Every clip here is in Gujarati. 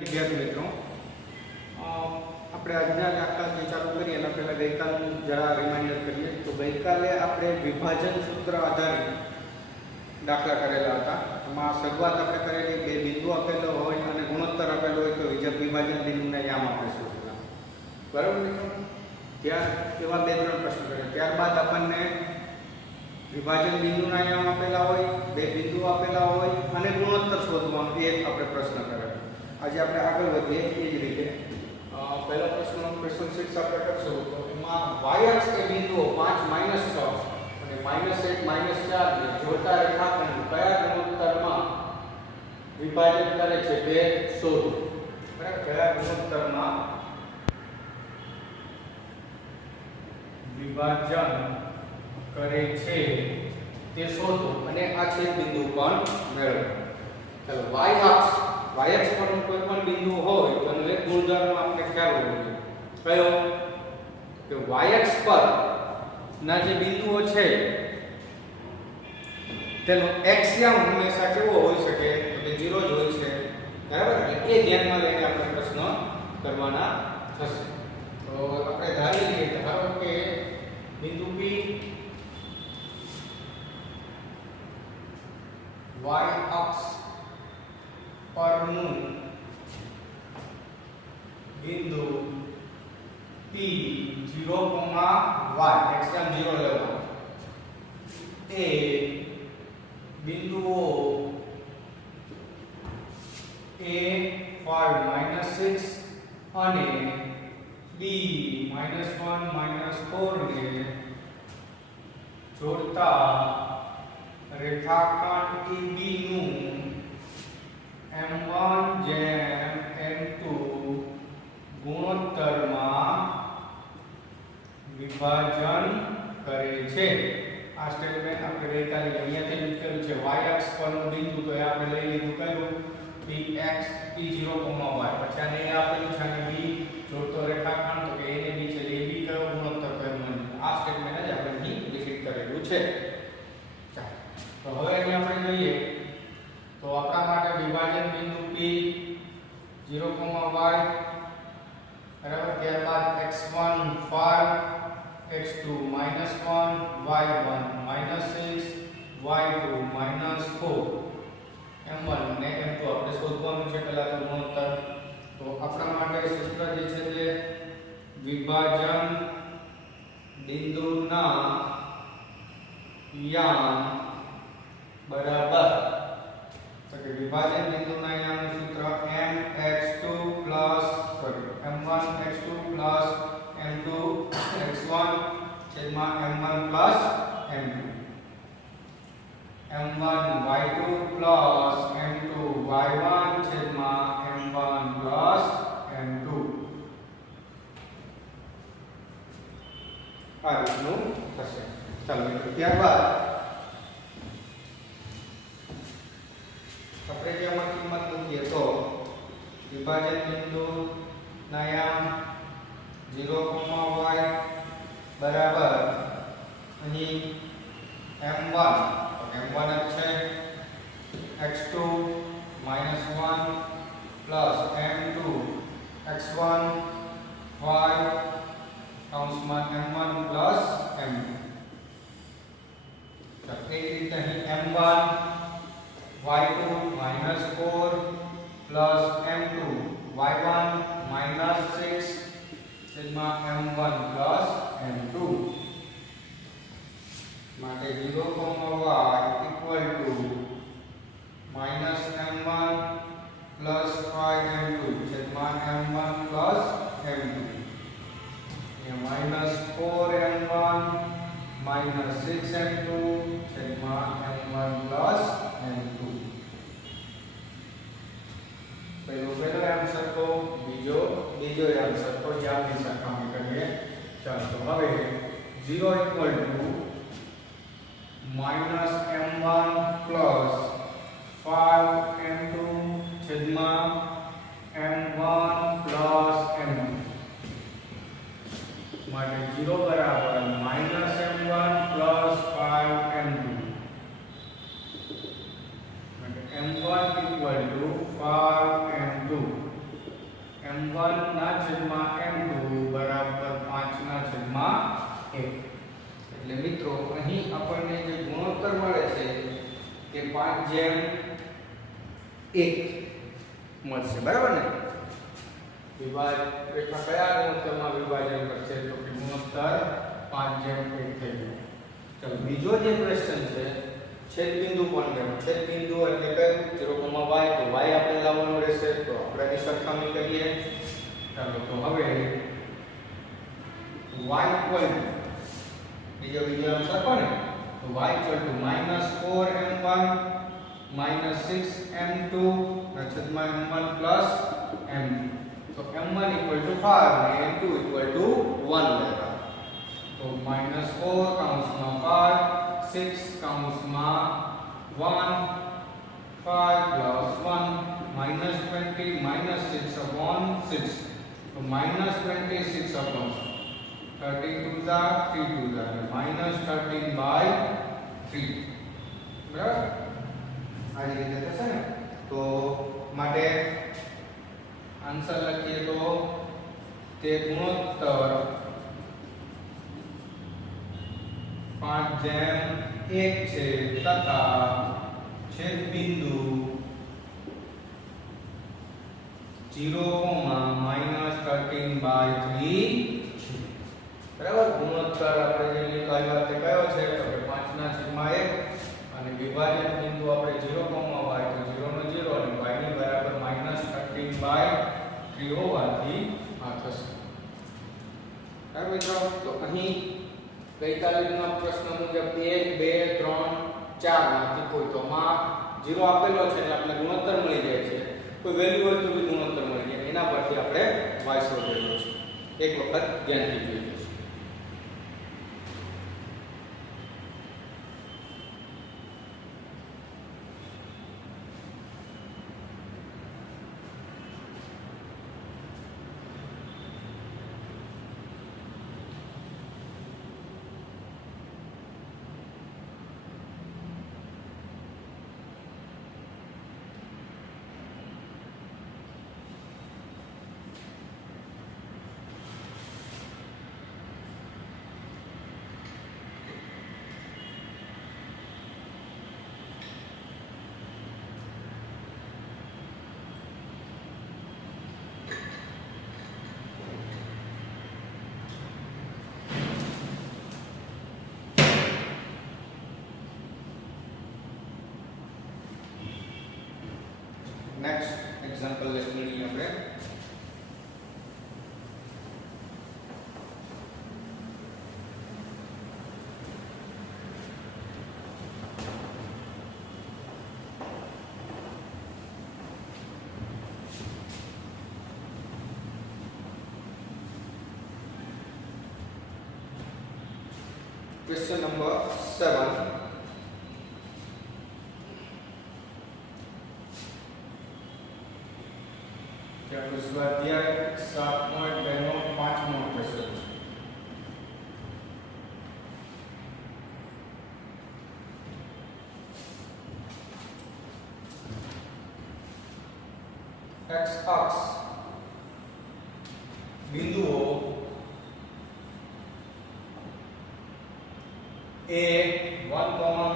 વિદ્યાર્થી મિત્રો, આપણે આજના દાખલા જે ચાલુ કરીએ એના પહેલાં ગઈકાલનું જરા રિમાઇન્ડર કરીએ તો ગઈકાલે આપણે વિભાજન સૂત્ર આધારિત દાખલા કરેલા હતા. એમાં શરૂઆત આપણે કરેલી બે બિંદુ આપેલો હોય અને ગુણોત્તર આપેલો હોય તો વિભાજન બિંદુને યામ આપણે શોધવા. બરાબર મિત્રો? એવા બે ત્રણ પ્રશ્ન કર્યા. ત્યારબાદ આપણને વિભાજન બિંદુના યામ આપેલા હોય, બે બિંદુ આપેલા હોય અને ગુણોત્તર શોધવાનો એક આપણે પ્રશ્ન કરેલો. આજે આપણે આગળ વધીએ એ જ રીતે પહેલો પ્રશ્ન ક્વેશ્ચન 6 આપણે કરશું. તો એમાં y અક્ષ કે બિંદુઓ 5 - 6 અને -1 - 4 ને જોડતા રેખાખંડ કયા ગુણોત્તરમાં વિભાજન કરે છે બે શોધો. બરાબર? કયા ગુણોત્તરમાં વિભાજન કરે છે તે શોધો અને આ છેદ બિંદુ પણ મેળવો. ચાલો, y અક્ષ પરનું કોઈ પણ બિંદુ હોય તો એનો એક ગુણધર્મ આપણે ખ્યાલ હોવો જોઈએ. કયો? કે y અક્ષ પર ના જે બિંદુઓ છે તેનો x યામ હંમેશા કેવો હોઈ શકે? તો કે 0 જ હોય છે. બરાબર? એટલે એ ધ્યાનમાં લઈને આપણે પ્રશ્ન કરવાના થશે. તો આપણે ધારી લઈએ, ધારો કે બિંદુ P y અક્ષ પરનું બિંદુ P 0, y x યામ 0 લેવાનો તે બિંદુઓ A 5 - 6 અને D -1 - 4 ને જોડતા રેખાખંડ AB નું m1 m2 ગુણોત્તરમાં વિભાજન કરે છે. આ સ્ટેટમેન્ટ આપણે ગઈકાલે અહીંયાથી જ કર્યું છે. y અક્ષ પરનું બિંદુ તો એ આપણે લઈ લીધું કયું? px p0, y. પછી આને એ આપેલું છે અને b જોડતો રેખાખંડ તો કે a ને b છે. ab કયો ગુણોત્તર કયો? આ સ્ટેટમેન્ટ જ આપણે અહીં લિખિત કરેલું છે. ચાલો, તો હવે અહીં આપણે જોઈએ તો આપણા માટે વિભાજન બિંદુ P 0, y. બરાબર? ત્યારબાદ x1 5, x2 -1, y1 -6, y2 -4, m1 અને m2 આપણે શોધવાનું છે. પહેલા તો ગુણોત્તર. તો આપણા માટે સૂત્ર જે છે તે વિભાજન બિંદુના યામ બરાબર, તો કે વિભાજન બિંદુના યામનું સૂત્ર m1x2 m2 x1 છેદમાં m1 m2 m1 y2 m2 y1 છેદમાં m1 m2. આ રીતનું થશે. ચાલો મિત્રો, ત્યારબાદ આપણે જેમાં કિંમત મૂકીએ તો વિભાજન બિંદુ ના યામ 0, y બરાબર અહીં m1 તો m1 જ છે, x2 -1 m2 x1 y કૌંસમાં m1 m2. તો એ રીતે અહીં m1 y2 -4 m2 y1 -6 છેદમાં m1 m2 માટે 0, y equal to -m1 5m2 છેદમાં m1 m2 -4m1 -6m2 છેદમાં m1 m2. પહેલો યામ સરખો, બીજો યામ સરખો. યામની સરખામણી કરીએ. ચાલો, તો હવે 0 equal to -m1 5m2 છેદમાં m1 m2 માટે 0 બરાબર -m1 5m2 માટે m1 equal to 5m2 m1 ના છેદમાં m2 બરાબર 5 ના છેદમાં 1. એટલે મિત્રો અહીં આપણને જે ગુણોત્તર મળે છે કે 5:1 મળશે, બરાબર ને? રેખા કયા ગુણોત્તરમાં વિભાજન કરશે? તો કે ગુણોત્તર 5:1 થઈ ગયો. ચાલો બીજો જે ક્વેશ્ચન છે, છેદબિંદુ પણ લેવો. છેદબિંદુ એટલે કયું? 0,y. તો y આપણે લાવવાનું રહેશે, તો આપણે એની સરખામણી કરીએ. ચાલો તો હવે y ઇક્વલ બીજો આન્સર કોને? તો y equal to -4m1 -6m2 ના છેદમાં m1 પ્લસ m2. તો m1 ઇક્વલ ટુ 5 અને m2 ઇક્વલ ટુ 1 લેવા. તો -4 કૌંસમાં 5 6 કૌંસમાં 1 5 પ્લસ 1 -20 -6/6. તો -26 upon 13 2 જા 3 2 જા -13/3. બરાબર? આ રીતે થશે ને? તો માટે આન્સર લખીએ તો તે ગુણોત્તર 5:1 છે તથા છેદબિંદુ 0,-13/3 છે. બરાબર? ગુણોત્તર આપણે જે લીધો તે કયો છે? તો કે 5/1 અને વિભાજન બિંદુ આપણે 0,y તો 0 નો 0 અને y ની બરાબર -13/3 હોવાથી આ થશે. બરાબર મિત્રો? તો અહીં ગઈકાલના પ્રશ્ન મુજબ 1 2 3 4 માંથી કોઈ તો માં 0 આપેલો છે એટલે આપણે ગુણોત્તર મળી જાય છે. કોઈ વેલ્યુ હોય તો બી ગુણોત્તર મળી જાય. એના પરથી આપણે y શોધેલો છે. એક વખત ધ્યાનથી જોઈ લઈશું. नेक्स्ट एग्जांपल लेते हैं આપણે क्वेश्चन नंबर 7 स्वाध्याय 7.2 નો 5મો ક્વેશ્ચન છે. x અક્ષ બિંદુઓ a 1,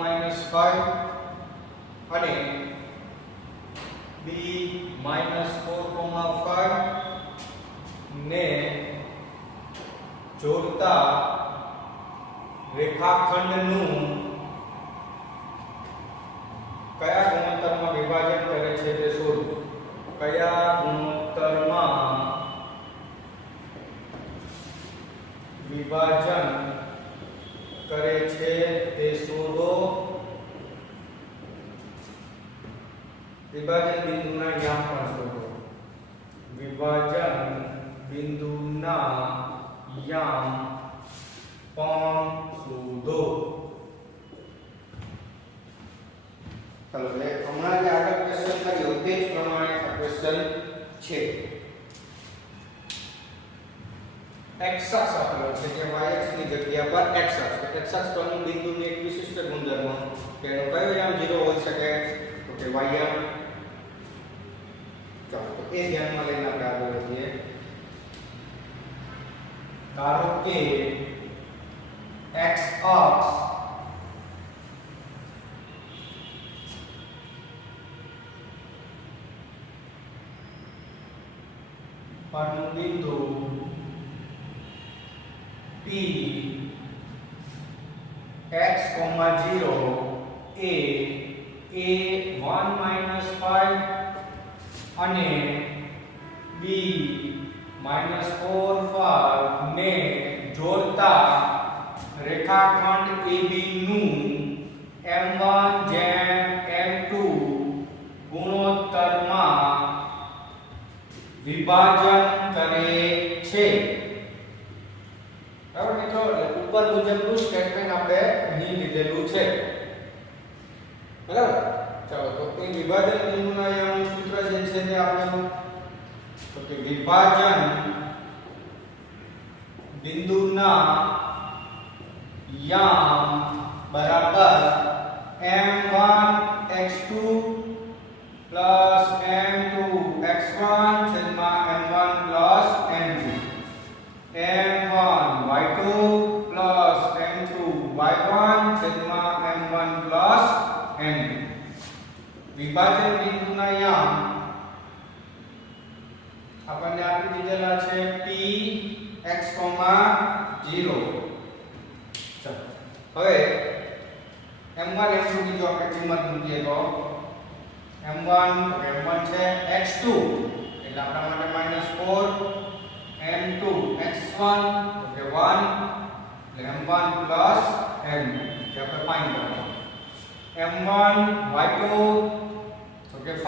-5 અને b -4,5 ને જોડતા રેખાખંડનું કયા ગુણોત્તરમાં વિભાજન કરે છે તે શોધો. કયા ગુણોત્તરમાં વિભાજન કરે છે તે શોધો. विभाजन बिंदुना યામ પણ શોધો. વિભાજન બિંદુના યામ પણ શોધો. ચાલો એટલે હમણાં જે આગળ ક્વેશ્ચન કર્યો તે જ પ્રમાણે આ ક્વેશ્ચન છે. x અક્ષ આપેલો છે કે y અક્ષ ની જગ્યા પર x અક્ષ. x અક્ષ પરનું બિંદુની એક વિશિષ્ટ ગુણધર્મ કે એનો કયો યામ 0 હોઈ શકે? તો કે y યામ. ચાલો તો એ ધ્યાનમાં લઈને આપણે આગળ વધીએ. ધારો કે x અક્ષ પરનું બિંદુ P x, 0 એ a1 5 અને b -4 5 ને જોડતા રેખાખંડ AB નું m1 m2 ગુણોત્તરમાં વિભાજન કરે છે. બરાબર મિત્રો, ઉપર મુજબનું સ્ટેટમેન્ટ આપણે અહીં લીધેલું છે. બરાબર, ચાલો તો એ વિભાજન બિંદુના યામનું સૂત્ર જે છે તે આપેલું તો કે વિભાજન બિંદુના યામ બરાબર m1 x2 plus m2 x1 છેદમાં m1 plus m2 m1 y2 plus m2 y1 છેદમાં m1 પ્લસ m2. વિભાજન બિંદુના યામ આપણને આપી દીધેલા છે p x, 0. હવે m1 m2 ની જો આપણે કિંમત મૂકીએ તો m1 છે x2 એટલે આપણા માટે -4 m2 x1 એટલે 1 એટલે m1 પ્લસ m2 જે આપણે ફાઇન્ડ કરવાનું m1 y2 તો કે 5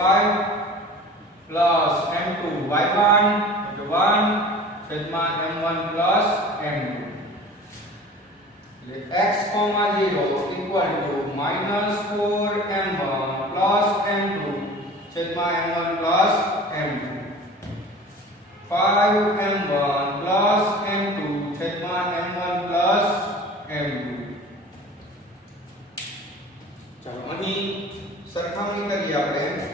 પ્લસ m2 y1 એટલે 1 છેદમાં m1 પ્લસ m2 એટલે x, 0 equal to -4m1 plus m2 છેદમાં m1 plus m2 5m1 plus m2 છેદમાં m1 પ્લસ m2. ચાલો અહીં સરખામણી કરીએ આપણે.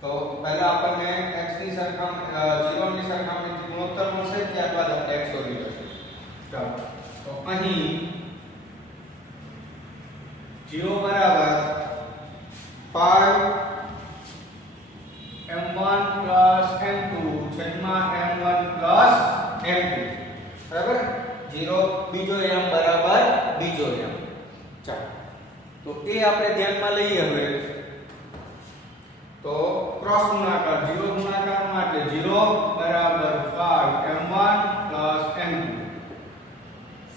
તો પહેલા આપણને x ની સરખામણી 0 ની સરખામણીથી ગુણોત્તર મળશે, ત્યારબાદ આપણે x શોધી લઈશું. ચાલો તો અહીં 0 બરાબર 5m1 પ્લસ m2 છેદમાં m1 પ્લસ m2. બરાબર, 0 બીજો m બરાબર બીજો m. ચાલો તો એ આપણે ધ્યાનમાં લઈએ. હવે તો ક્રોસ ગુણાકાર 0 ગુણાકારમાં એટલે 0 બરાબર 5m1 પ્લસ m2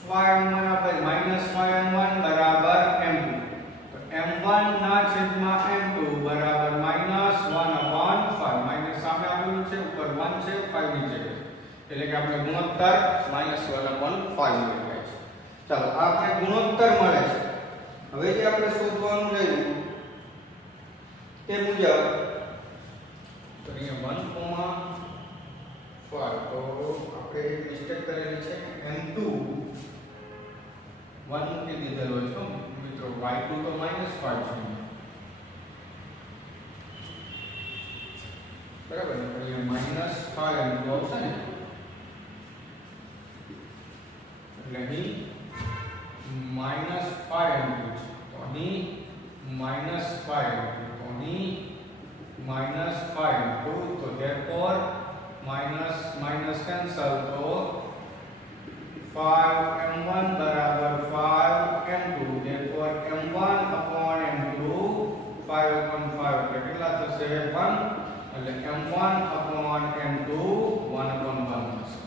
5m1 આપણે -5m1 બરાબર m2 તો m1 ના છેદમાં m2 બરાબર -1/5 માઈનસ સામે આવેલું છે, ઉપર 1 છે, 5 નીચે છે એટલે કે આપણે ગુણોત્તર -1/5 મેળવ્યા છે. ચાલો આ આપણે ગુણોત્તર મળે છે. હવે જે આપણે શોધવાનું રહ્યું તે મુજબ તો અહીંયા 1,5 તો આપણે મિસ્ટેક કરેલી છે. m2 1 મૂકી દીધેલો છે મિત્રો, y2 તો -5 છે. બરાબર ને, અહીંયા -5 આવશે ને એટલે અહીં -5 છે તો અહીં -5 તો અહીં -5 તો therefore minus cancel તો 5m1 બરાબર 5m2 therefore m1 upon m2 5/5 એટલે કેટલા થશે 1 એટલે m1 upon m2 1/1 થશે.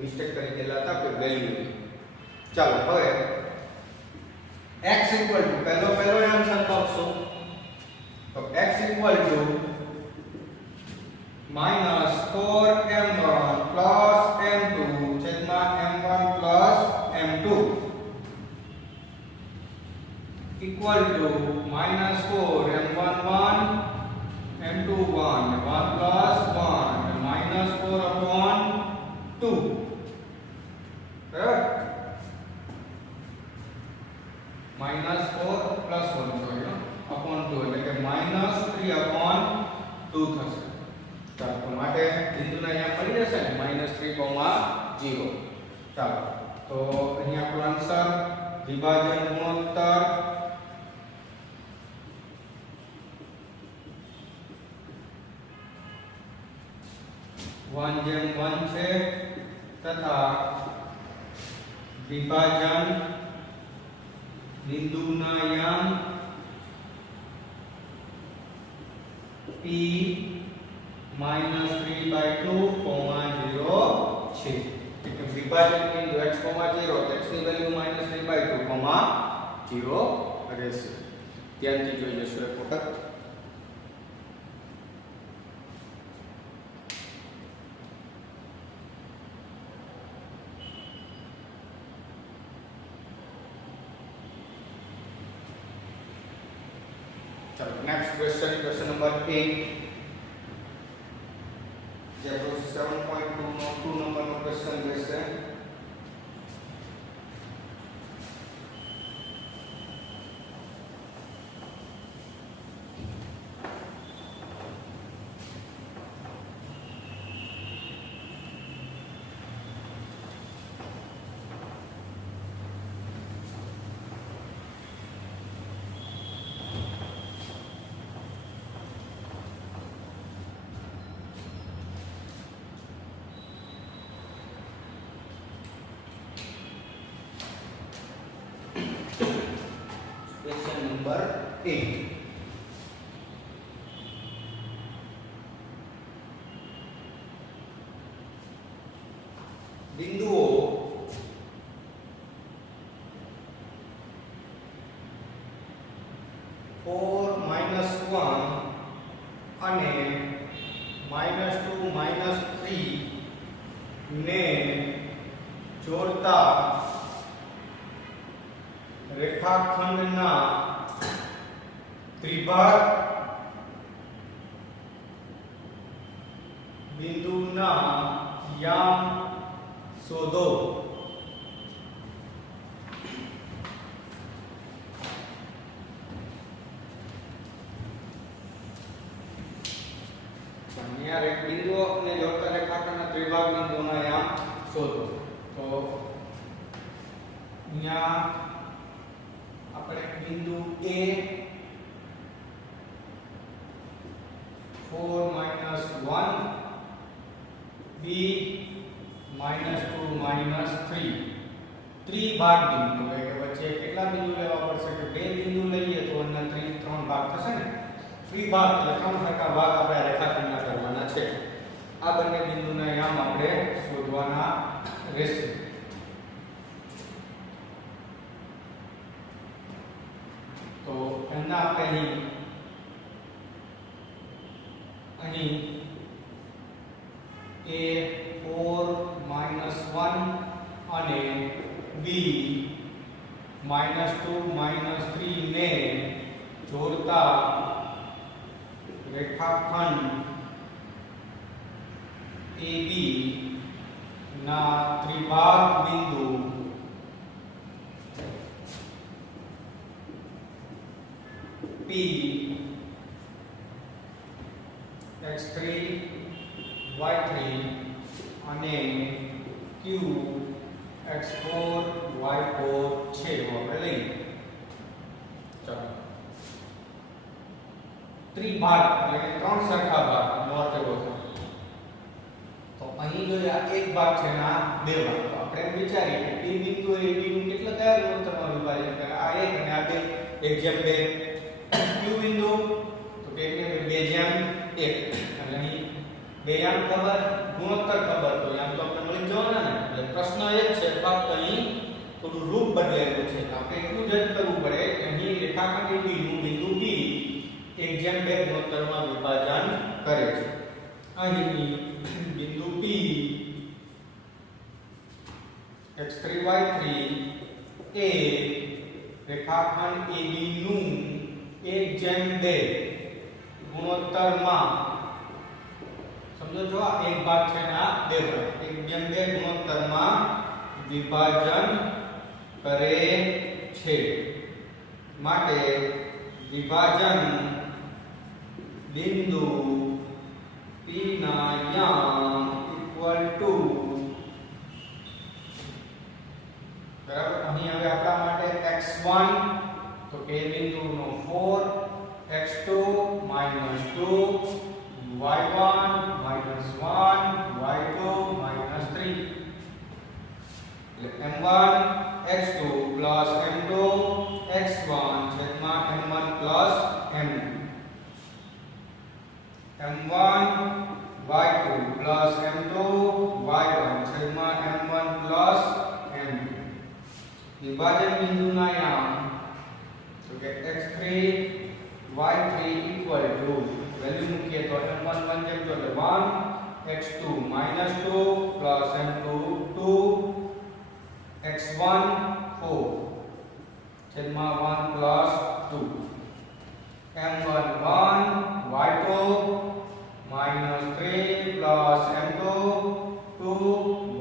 મિસ્ટેક કરી દેલા હતા કે વેલ્યુ. ચાલો હવે x ઇક્વલ ટુ પહેલો આન્સર લખશું તો x equal to -4m1 plus m2 છેદમાં m1 plus m2 equal to -4m11 m21 1 plus 1 -4/2 બરાબર -4 પ્લસ 1 સોરી upon 2 એટલે કે -3/2 થશે. ચાલો માટે બિંદુના અહીંયા મળી જશે ને -3,2 0. ચાલો તો અહીં આપણો આન્સર વિભાજન ગુણોત્તર 1:1 છે તથા વિભાજન બિંદુના યામ p -3/2, 0 છે. એટલે વિભાજન બિંદુ x, 0 x ની વેલ્યુ -3/2, 0 રહેશે. ત્યારથી જોઈ લેશું એક વખત. Next question number 8. જે આપણો 7.2 નો 2 નંબરનો ક્વેશ્ચન રહેશે. Question number 8. બિંદુઓ -1 અને -2 -3 ને જોડતા રેખાખંડના ત્રિભાગ બિંદુના યામ શોધો. અહીંયા એક બિંદુઓ અને જોડતા રેખાખંડના ત્રિભાગ બિંદુના યામ શોધો. તો અહીંયા આપણે બિંદુ A 4 -1, B -2 -3 ત્રિભાગ બિંદુ એટલે વચ્ચે કેટલા બિંદુ લેવા પડશે કે બે બિંદુ લઈએ તો એના ત્રણ ભાગ થશે ને. ત્રિભાગ એટલે ત્રણ સરખા ભાગ આપણે રેખાખંડના કરવાના છે. આ બંને બિંદુના યામ આપણે શોધવાના રહેશે. તો એના આપણે અહીં A 4 -1 અને B -2 -3 ને જોડતા રેખાખંડ AB ના ત્રિભાગ બિંદુ P x3 y3 અને Q x4 y4 છે. આપણે લઈએ. ચાલો ત્રિભાગ એટલે ત્રણ સરખા ભાગ નો અર્થ એવો થાય. તો અહીં જો આ એક ભાગ છે ને આ બે ભાગ. તો આપણે વિચારીએ કે P બિંદુ એ B નું કેટલા કયા ગુણોત્તરમાં વિભાજન કરે. આ એક અને આ બે 1:2. Q બિંદુ તો કે 2:1 એટલે અહીં બે યામ ખબર ગુણોત્તર ખબર તો યામ તો આપણે મળી જવાના ને. એટલે પ્રશ્ન એ જ છે ફક્ત અહીં થોડું રૂપ બદલેલું છે. આપણે એટલું જ કરવું પડે કે અહીં રેખાખંડ AB નું બિંદુ B 1:2 ગુણોત્તરમાં વિભાજન કરે છે. અહીં બિંદુ P x3 y3 એ રેખાખંડ AB નું 1:2 ગુણોત્તરમાં સમજો છો આ એક ભાગ છે ને આ બે ભાગ 1:2 ગુણોત્તરમાં વિભાજન કરે છે. માટે વિભાજન બિંદુ P ના યામ ઇક્વલ ટુ x1 तो કે બિંદુ નો 4 x2 -2 y1 -1 y2 -3 એટલે m1 x2 plus m2 x1 છેદમાં m1 plus m2 m1 y2 plus m2 y1 છેદમાં m1 plus m2 વિભાજન બિંદુના યામ તો કે x3 y3 equal to value મૂકીએ તો m1 1 જેમ તો 1 x2 -2 plus m2 2 x1 4 છેદમાં 1 plus 2 m1 1 y2 -3 plus m2 2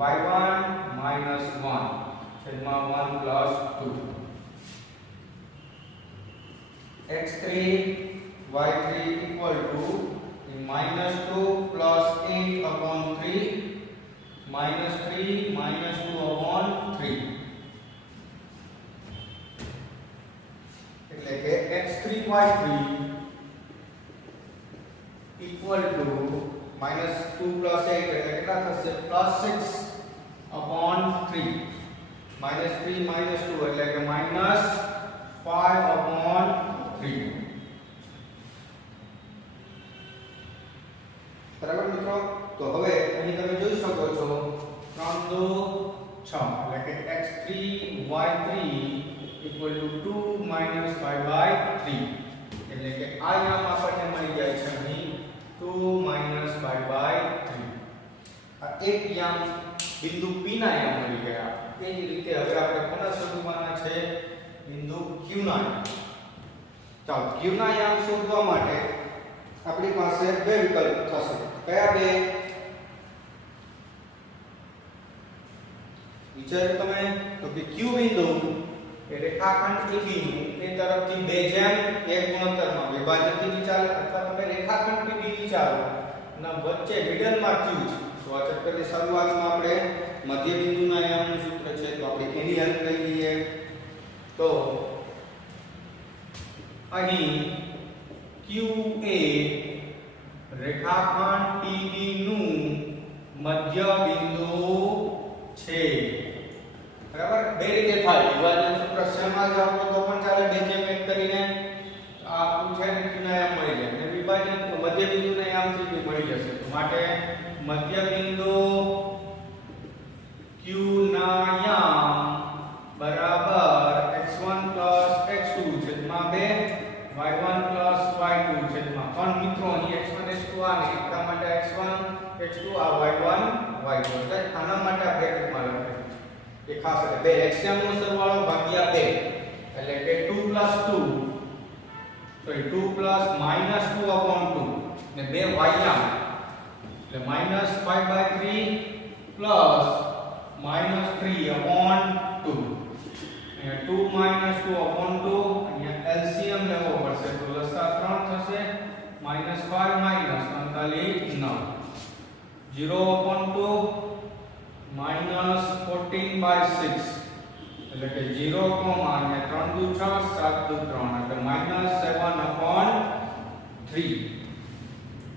y1 -1 છેદમાં 1 plus 2 x3 y3 equal to -2 plus 8 upon 3 -3 -2 upon 3 એટલે કે x3 y3 equal to -2 plus 8 એટલે કેટલા થશે +6 upon 3 -3 -2 એટલે કે -5 upon 3 બરાબર મિત્રો તો હવે અહીં તમે જોઈ શકો છો 3 2 6 એટલે કે x3 y3 equal to 2 minus 5 by 3 એટલે કે આ યામ આપણને મળી જાય છે અહીં 2 minus 5 by 3 આ એક યામ બિંદુ P ના યામ મળી ગયા એ જ રીતે હવે આપણે કોના શોધવાના છે બિંદુ Q ના ચાલો Q ના યામ શોધવા માટે આપણી પાસે બે વિકલ્પ થશે કયા બે વિચારો તમે તો કે Q બિંદુ એ રેખાખંડ AB નું એ તરફથી 2:1 ગુણોત્તરમાં વિભાજનથી વિચારો અથવા તમે રેખાખંડ PB વિચારો ના વચ્ચે મિડલમાં Q છે તો આ ચેપ્ટરની શરૂઆતમાં આપણે મધ્ય બિંદુના યામનું સૂત્ર છે તો આપણે એની હલ કરી લઈએ તો અહીં Q એ રેખાખંડ PB નું મધ્ય બિંદુ છે બરાબર બે રીતે થાય વિભાજન સૂત્ર શેમાં જ આપો તો પણ ચાલે 2:1 કરીને આ પૂછે ને Q ના યામ મળી જાય અને વિભાજન મધ્ય બિંદુના યામથી બી મળી જશે તો માટે મધ્ય બિંદુ Q ના યામ બરાબર x1 x2 છેદમાં 2 y1 y2 છેદમાં 3 મિત્રો અહીં x1 x2 આ ને એટલા માટે x1 x2 આ y1 y2 એટલે આના માટે આ બ્રેકેટમાં લખેલું છે એ ખાસ એટલે બે xm નો સરવાળો ભાગ્યા 2 એટલે કે 2 2 સોરી 2 -2 upon 2 ને 2 y યામ એટલે -5/3 -3 upon 2 અહીંયા 2 -2 upon 2 અહીંયા LCM લેવો પડશે તો લસા 3 થશે -5 -43 9 0 upon 2 -14/6 એટલે કે 0, અહીંયા 3 દુ 6 7 દુ 3 એટલે -7 upon 3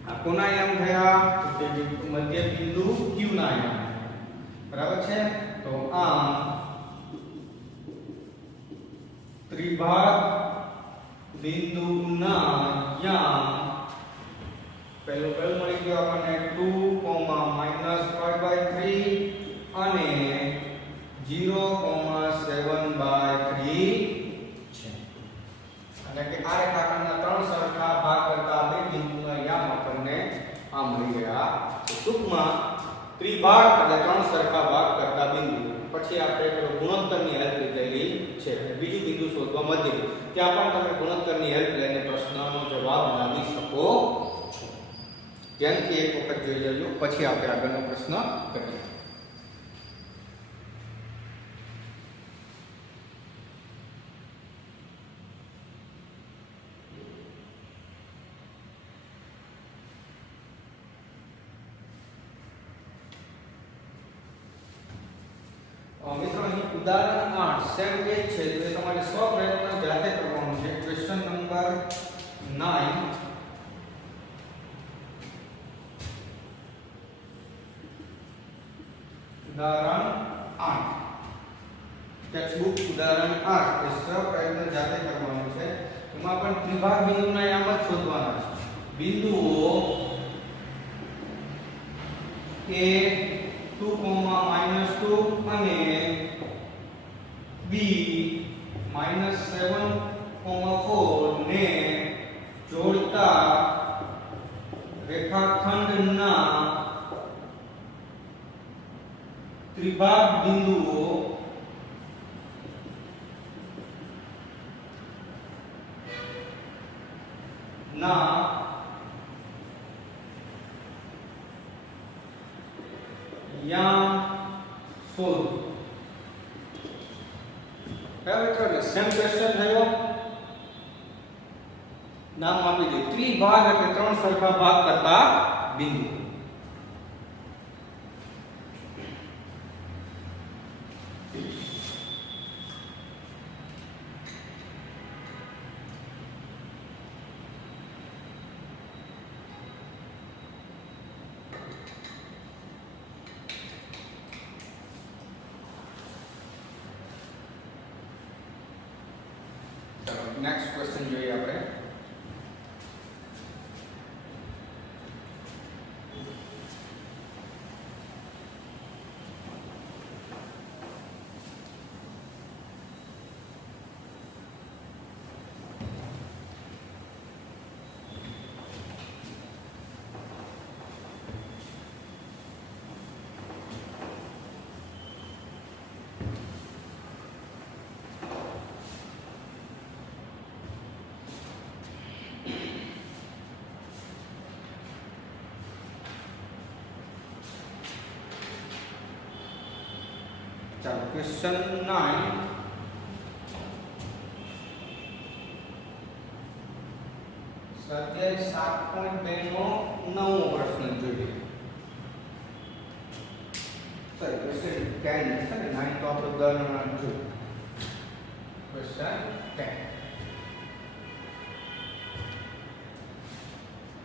આ કોના યામ થયા તો તે મધ્ય બિંદુ Q ના યામ બરાબર છે તો આમ ત્રિભાગ બિંદુના યામ પહેલું મળી ગયું આપણને 2, -5/3 અને 0,7/3 છે એટલે કે આ રેખાખંડના ત્રણ સરખા ભાગ કરતા બે બિંદુના યામ આપણને આ મળી ગયા છે ટૂંકમાં ત્રિભાગ એટલે ત્રણ સરખા ભાગ કરતા બિંદુ પછી આપણે ગુણોત્તરની હેલ્પ લીધેલી છે બીજું બિંદુ શોધવા મધ્ય ત્યાં પણ તમે ગુણોત્તરની હેલ્પ લઈને પ્રશ્નનો જવાબ લાવી શકો છો ધ્યાનથી એક વખત જોઈ લેજો પછી આપણે આગળનો પ્રશ્ન કરીએ મિત્રો અહીં ઉદાહરણ 8 સેમ એ છે તો તમારે સ્વપ્રયત્ન જાતે કરવાનું છે. ક્વેશ્ચન નંબર 9 ઉદાહરણ 8 ટેક્સ્ટબુક ઉદાહરણ 8 એ સ્વપ્રયત્ન જાતે કરવાનું છે. એમાં પણ ત્રિભાગ બિંદુના નામ જ શોધવાના છે. બિંદુઓ A 2, -2 અને B -7, 4 ને જોડતા રેખાખંડના ત્રિભાગ બિંદુઓ ના યામ શોધ. હવે એટલે સેમ ક્વેશ્ચન થયો. નામ આપી દો. ત્રિભાગ એટલે ત્રણ સરખા ભાગ કરતા બિંદુ. નેક્સ્ટ ક્વેશ્ચન જોઈએ આપણે. ચાલો ક્વેશ્ચન 9 સ્વાધ્યાય 7.2 નો 9મો પ્રશ્ન જોઈએ. સોરી ક્વેશ્ચન 10 છે ને 9 તો આપણે ઉદાહરણ જોઈએ. ક્વેશ્ચન 10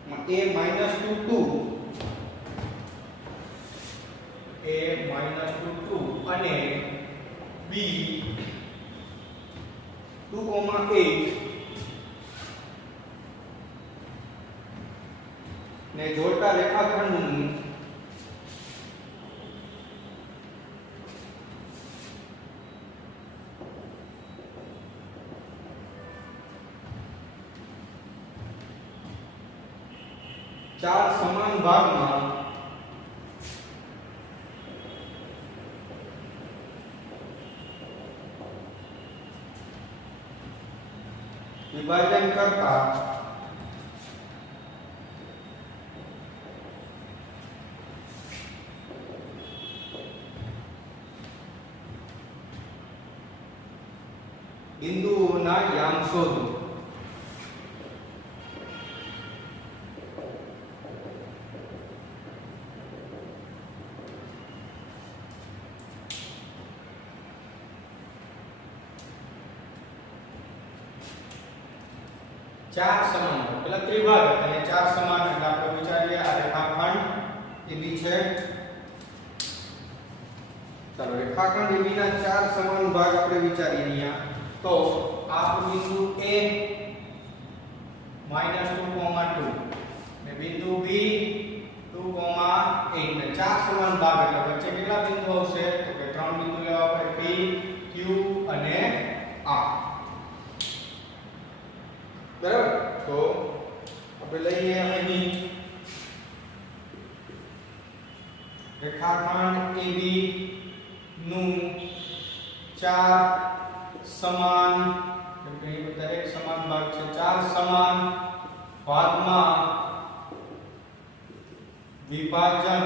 માં A -2 2 A -2 2 અને B 2,8 ને જોડતા રેખાખંડનું ચાર સમાન ભાગમાં વિભાજન કરતા બિંદુઓના યામ શોધો. ચાર સમાન પેલા ત્રિભાગ હતા એ ચાર સમાન એટલે આપણે વિચારીએ આ રેખાખંડ AB છે. ચાલો રેખાખંડ AB ના ચાર સમાન ભાગ આપણે વિચારીએ અહીંયા. તો આ બિંદુ A -2,2 ને બિંદુ B 2,8 ને ચાર સમાન ભાગ એટલે વચ્ચે કેટલા બિંદુ આવશે? તો કે ત્રણ બિંદુ લેવા પડે P, Q અને R. બરાબર. તો આપણે લઈએ અહીં રેખાખંડ AB નું ચાર સમાન દરેક સમાન ભાગ છે. ચાર સમાન ભાગમાં વિભાજન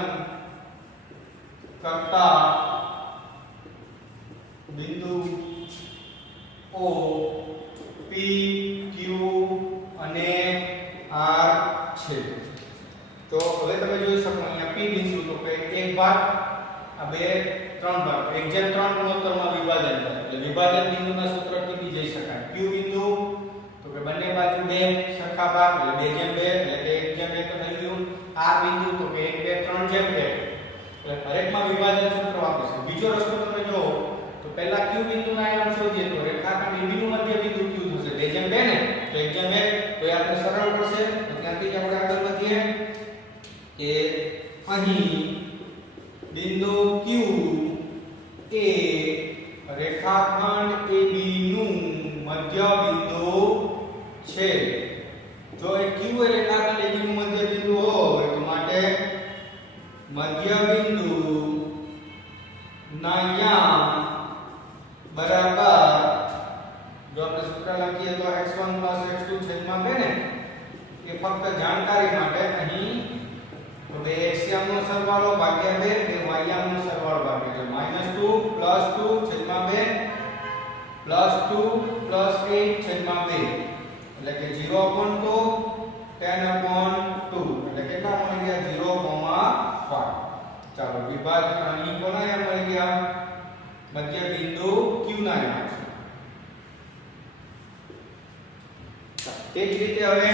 કરતા બિંદુ O, P, Q અને R છે. તો હવે તમે જોઈ શકો અહીંયા P બિંદુ તો કે એક ભાગ, આ બે 3 ભાગ 1/3 ગુણોત્તરમાં વિભાજન થાય એટલે વિભાજન બિંદુના સૂત્રથી બી જઈ શકાય. Q બિંદુ તો કે બંને બાજુ 2 સરખા ભાગ એટલે 2/2 એટલે કે 1/2 તો થઈ ગયું. R બિંદુ તો કે 1/2 3/2 એટલે હરેકમાં વિભાજન સૂત્ર વાપરશે. બીજો રસ્તો તમે જો તો પહેલા Q બિંદુના આયામ શોધીએ તો રેખાખંડ AB નું મધ્ય બિંદુ Q થશે 2/2 ને તો 1/2 તો એ આપણે સરળ પડશે. તો ત્યાંથી જ આપણે આગળ વધીએ કે અહીં બિંદુ Q એ રેખાખંડ AB નું મધ્ય બિંદુ છે. જો એ Q એ રેખાખંડ AB નું મધ્ય બિંદુ હોય તો માટે મધ્ય બિંદુ ના યામ બરાબર જો આપણે સૂત્ર લખીએ તો x1 x2 છેદમાં 2 ને એ ફક્ત જાણકારી માટે અહીં તો 2 x યામનો સરવાળો ભાગ્યા 2 2 y યામનો સરવાળો ભાગ્યા એટલે -2 + 2 છેદમાં 2 +2 + 8 છેદમાં 2 એટલે કે 0/2 10/2 એટલે કેટલા મળી ગયા 0,5. ચાલો વિભાજન અહીં કોના યામ મળી ગયા મધ્ય બિંદુ Q ના યામ છે. તે જ રીતે હવે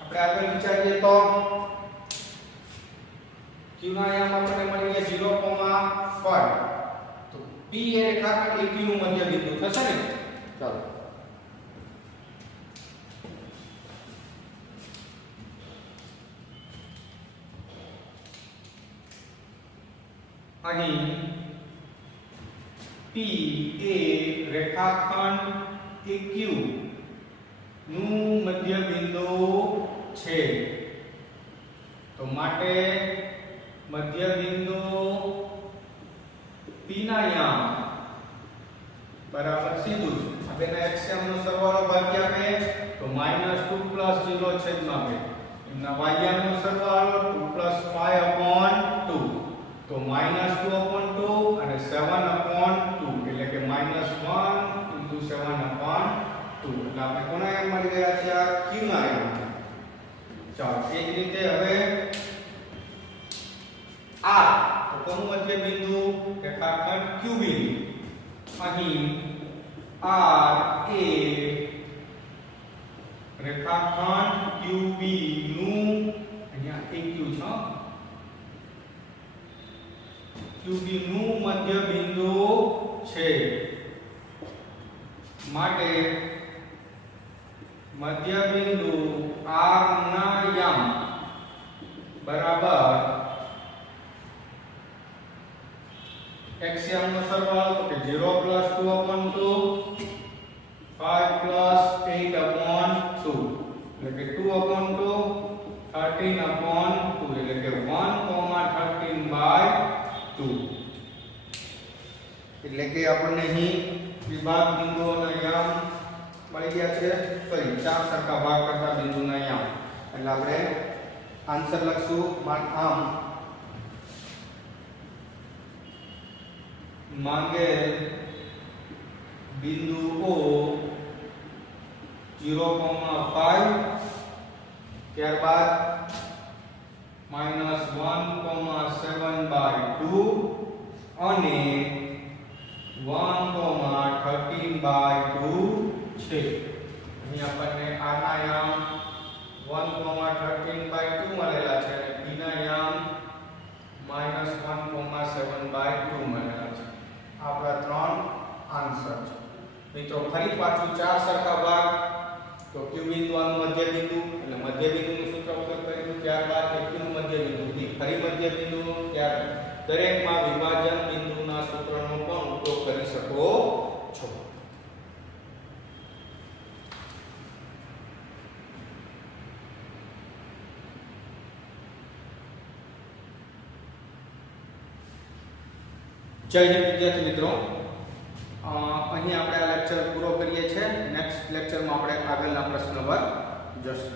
આપણે આગળ વિચારીએ તો Q ના યામ આપણને મળી ગયા 0,5 તો P એ રેખાખંડ AP નું મધ્ય બિંદુ થશે ને. ચાલો અહીં P એ રેખાખંડ AQ નું મધ્ય બિંદુ છે તો માટે મધ્ય બિંદુ P ના યામ બરાબર સીધું છે આ બેના x યામનો સરવાળો ભાગ્યા 2 તો -2 + 0 છેદમાં 2 એમના y યામનો સરવાળો 2 + 5/2 તો -2/2 અને 7/2 એટલે કે -1 × 7/2 એટલે આપણે કોના યામ મળી ગયા છે આ Q ના યામ. ચાલો એ જ રીતે હવે R તો કોનું મધ્ય બિંદુ રેખાખંડ QB અહીં R એ રેખાખંડ QB નું અહીંયા AQ છે QB નું મધ્ય બિંદુ છે માટે મધ્ય બિંદુ R ના યામ બરાબર x યામનો સરવાળો તો કે 0 + 2/2 5 + 8/2 એટલે કે 2/2 13/2 એટલે કે 1,13/2 એટલે કે આપણને અહીં વિભાગ બિંદુઓના યામ મળી ગયા છે. ફરી 4 સરખા ભાગ કરતા બિંદુના યામ એટલે આપણે આન્સર લખશું આમ માંગેલ બિંદુઓ 0,5 ત્યારબાદ -1,7/2 અને 1,13/2 છે. અહીં આપણને r ના યામ 1,13/2 મળેલા છે અને p ના યામ -1,7/2 મળેલા છે. આપણા ત્રણ આન્સર છે. મિત્રો ફરી પાછું 4 સરખા ભાગ તો Q બિંદુ આનું મધ્ય બિંદુ એટલે મધ્ય બિંદુનું સૂત્ર ઉપયોગ કર્યું. ત્યારબાદ AQ નું મધ્ય બિંદુ ફરી મધ્ય બિંદુ ત્યાર દરેકમાં વિભાજન બિંદુના સૂત્રનો પણ ઉપયોગ કરી શકો છો. જય હિન્દ વિદ્યાર્થી મિત્રો, અહીં આપણે આ લેક્ચર પૂરો કરીએ છીએ. નેક્સ્ટ લેક્ચરમાં આપણે આગળના પ્રશ્ન પર જશું.